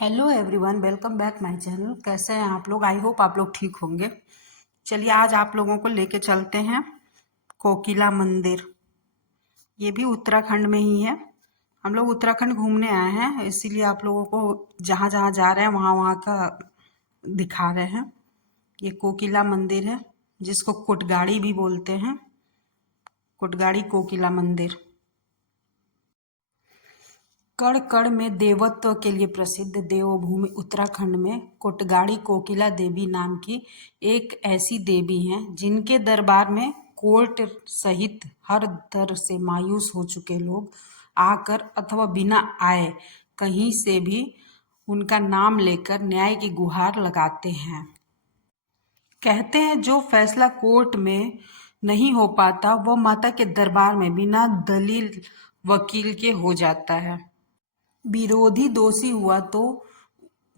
Hello everyone, welcome back my channel. कैसे हैं आप लोग? आई होप आप लोग ठीक होंगे। चलिए आज आप लोगों को लेके चलते हैं कोकिला मंदिर। ये भी उत्तराखंड में ही है। हम लोग उत्तराखंड घूमने आए हैं, इसीलिए आप लोगों को जहाँ जहाँ जा रहे हैं वहाँ वहाँ का दिखा रहे हैं। ये कोकिला मंदिर है, जिसको कुटगाड़ी भी बोलते हैं। कुटगाड़ी कोकिला मंदिर कण कण में देवत्व के लिए प्रसिद्ध देवभूमि उत्तराखंड में कोटगाड़ी कोकिला देवी नाम की एक ऐसी देवी हैं जिनके दरबार में कोर्ट सहित हर दर से मायूस हो चुके लोग आकर अथवा बिना आए कहीं से भी उनका नाम लेकर न्याय की गुहार लगाते हैं। कहते हैं जो फैसला कोर्ट में नहीं हो पाता वह माता के दरबार में बिना दलील वकील के हो जाता है। विरोधी दोषी हुआ तो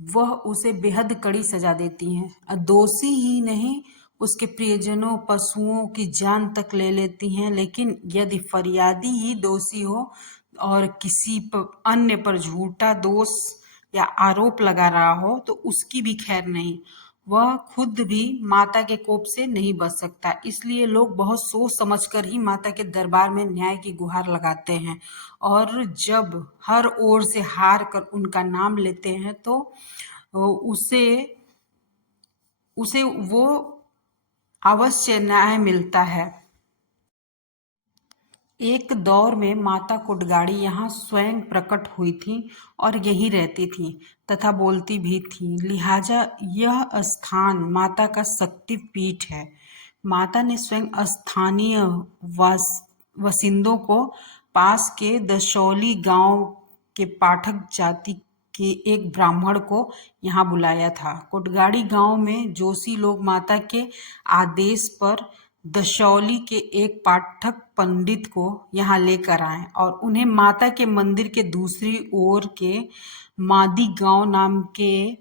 वह उसे बेहद कड़ी सजा देती हैं। दोषी ही नहीं, उसके प्रियजनों पशुओं की जान तक ले लेती हैं। लेकिन यदि फरियादी ही दोषी हो और किसी अन्य पर झूठा दोष या आरोप लगा रहा हो तो उसकी भी खैर नहीं। वह खुद भी माता के कोप से नहीं बच सकता। इसलिए लोग बहुत सोच समझकर ही माता के दरबार में न्याय की गुहार लगाते हैं और जब हर ओर से हार कर उनका नाम लेते हैं तो उसे उसे वो अवश्य न्याय मिलता है। एक दौर में माता कुटगाड़ी यहाँ स्वयं प्रकट हुई थी और यहीं रहती थी तथा बोलती भी थी। लिहाजा यह स्थान माता का शक्ति पीठ है। माता ने स्वयं स्थानीय वसिंदों को पास के दशौली गांव के पाठक जाति के एक ब्राह्मण को यहाँ बुलाया था। कुटगाड़ी गांव में जोशी लोग माता के आदेश पर दशौली के एक पाठक पंडित को यहाँ लेकर आए और उन्हें माता के मंदिर के दूसरी ओर के मादी गांव नाम के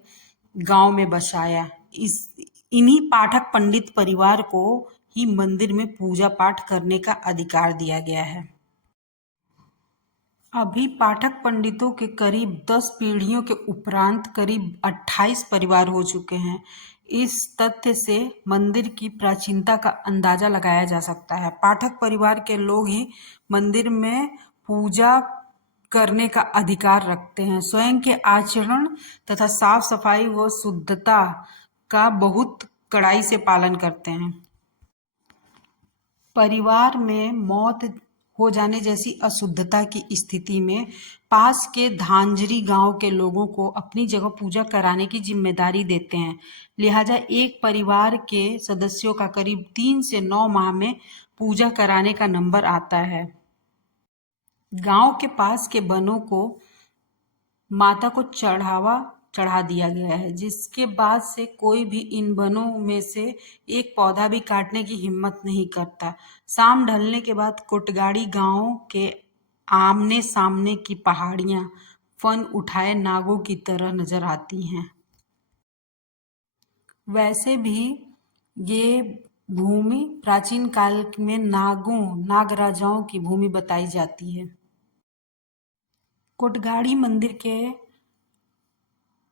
गांव में बसाया। इन्हीं पाठक पंडित परिवार को ही मंदिर में पूजा पाठ करने का अधिकार दिया गया है। अभी पाठक पंडितों के करीब 10 पीढ़ियों के उपरांत करीब 28 परिवार हो चुके हैं। इस तथ्य से मंदिर की प्राचीनता का अंदाजा लगाया जा सकता है। पाठक परिवार के लोग ही मंदिर में पूजा करने का अधिकार रखते हैं। स्वयं के आचरण तथा साफ सफाई व शुद्धता का बहुत कड़ाई से पालन करते हैं। परिवार में मौत हो जाने जैसी अशुद्धता की स्थिति में पास के धांजरी गांव के लोगों को अपनी जगह पूजा कराने की जिम्मेदारी देते हैं। लिहाजा एक परिवार के सदस्यों का करीब 3 से 9 माह में पूजा कराने का नंबर आता है। गांव के पास के बनों को माता को चढ़ा दिया गया है, जिसके बाद से कोई भी इन बनों में से एक पौधा भी काटने की हिम्मत नहीं करता। शाम ढलने के बाद कोटगाड़ी गांव के आमने सामने की पहाड़ियां फन उठाए नागों की तरह नजर आती हैं। वैसे भी ये भूमि प्राचीन काल में नागराजाओं की भूमि बताई जाती है। कोटगाड़ी मंदिर के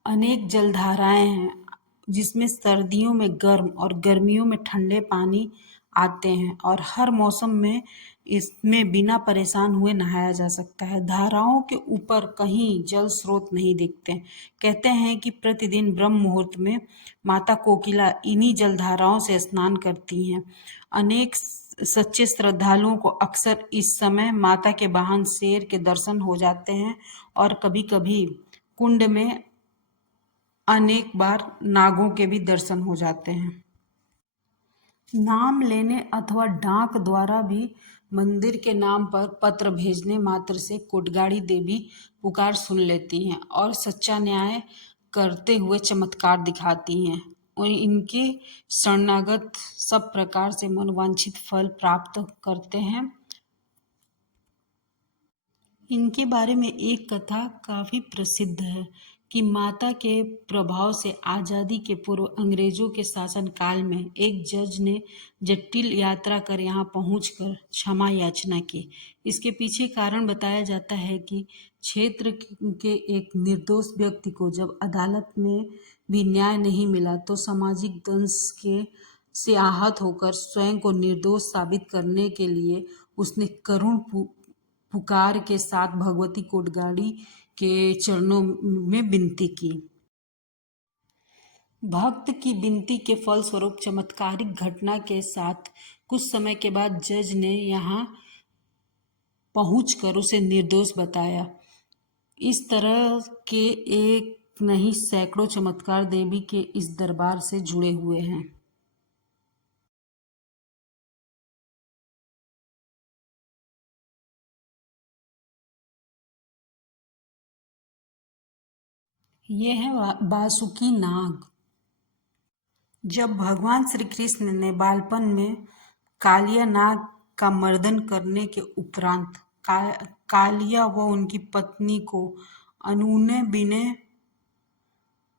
अनेक जलधाराएं हैं, जिसमें सर्दियों में गर्म और गर्मियों में ठंडे पानी आते हैं और हर मौसम में इसमें बिना परेशान हुए नहाया जा सकता है। धाराओं के ऊपर कहीं जल स्रोत नहीं दिखते। कहते हैं कि प्रतिदिन ब्रह्म मुहूर्त में माता कोकिला इन्हीं जलधाराओं से स्नान करती हैं। अनेक सच्चे श्रद्धालुओं को अक्सर इस समय माता के वाहन शेर के दर्शन हो जाते हैं और कभी-कभी कुंड में अनेक बार नागों के भी दर्शन हो जाते हैं। नाम लेने अथवा डाक द्वारा भी मंदिर के नाम पर पत्र भेजने मात्र से कोटगाड़ी देवी पुकार सुन लेती हैं और सच्चा न्याय करते हुए चमत्कार दिखाती हैं और इनके शरणागत सब प्रकार से मनोवांछित फल प्राप्त करते हैं। इनके बारे में एक कथा काफी प्रसिद्ध है कि माता के प्रभाव से आज़ादी के पूर्व अंग्रेजों के शासन काल में एक जज ने जटिल यात्रा कर यहाँ पहुंचकर क्षमा याचना की। इसके पीछे कारण बताया जाता है कि क्षेत्र के एक निर्दोष व्यक्ति को जब अदालत में भी न्याय नहीं मिला तो सामाजिक दंश के से आहत होकर स्वयं को निर्दोष साबित करने के लिए उसने करुण पुकार के साथ भगवती कोटगाड़ी के चरणों में विनती की। भक्त की विनती के फलस्वरूप चमत्कारिक घटना के साथ कुछ समय के बाद जज ने यहाँ पहुंचकर उसे निर्दोष बताया। इस तरह के एक नहीं सैकड़ों चमत्कार देवी के इस दरबार से जुड़े हुए हैं। ये है बासुकी नाग। जब भगवान श्री कृष्ण ने बालपन में कालिया नाग का मर्दन करने के उपरांत कालिया व उनकी पत्नी को अनूने बिने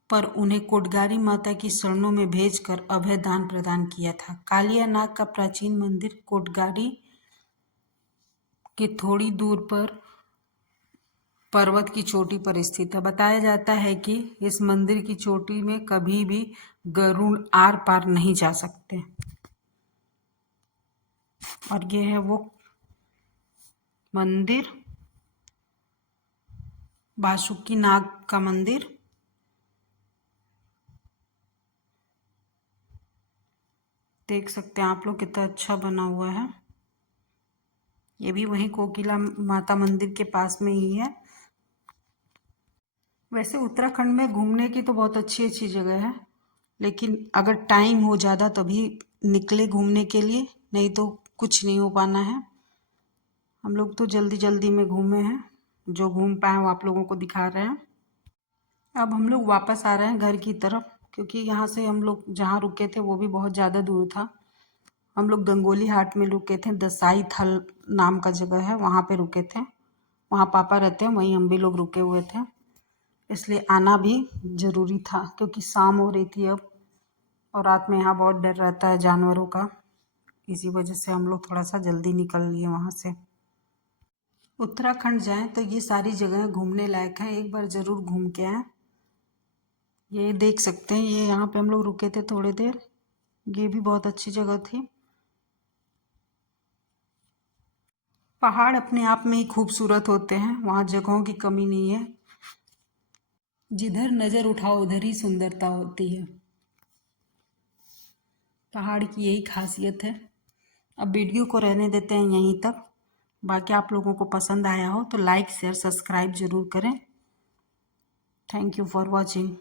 पर उन्हें कोटगारी माता की शरणों में भेजकर अभय दान प्रदान किया था। कालिया नाग का प्राचीन मंदिर कोटगारी के थोड़ी दूर पर पर्वत की चोटी पर स्थित है। बताया जाता है कि इस मंदिर की चोटी में कभी भी गरुड़ आर पार नहीं जा सकते। और ये है वो मंदिर, बासुकी नाग का मंदिर। देख सकते हैं आप लोग कितना अच्छा बना हुआ है। ये भी वहीं कोकिला माता मंदिर के पास में ही है। वैसे उत्तराखंड में घूमने की तो बहुत अच्छी अच्छी जगह है, लेकिन अगर टाइम हो ज़्यादा तभी निकले घूमने के लिए, नहीं तो कुछ नहीं हो पाना है। हम लोग तो जल्दी जल्दी में घूमे हैं, जो घूम पाए वो आप लोगों को दिखा रहे हैं। अब हम लोग वापस आ रहे हैं घर की तरफ, क्योंकि यहाँ से हम लोग जहाँ रुके थे वो भी बहुत ज़्यादा दूर था। हम लोग गंगोली हाट में रुके थे, दसाई थल नाम का जगह है, वहाँ पे रुके थे। वहाँ पापा रहते हैं, वहीं हम भी लोग रुके हुए थे, इसलिए आना भी ज़रूरी था क्योंकि शाम हो रही थी अब, और रात में यहाँ बहुत डर रहता है जानवरों का। इसी वजह से हम लोग थोड़ा सा जल्दी निकल लिए वहाँ से। उत्तराखंड जाएं तो ये सारी जगह घूमने लायक हैं, एक बार ज़रूर घूम के आएँ। ये देख सकते हैं, ये यहाँ पे हम लोग रुके थे थोड़ी देर, ये भी बहुत अच्छी जगह थी। पहाड़ अपने आप में ही खूबसूरत होते हैं, वहाँ जगहों की कमी नहीं है। जिधर नज़र उठाओ उधर ही सुंदरता होती है। पहाड़ की यही खासियत है। अब वीडियो को रहने देते हैं यहीं तक। बाकी आप लोगों को पसंद आया हो तो लाइक शेयर सब्सक्राइब जरूर करें। Thank you for watching.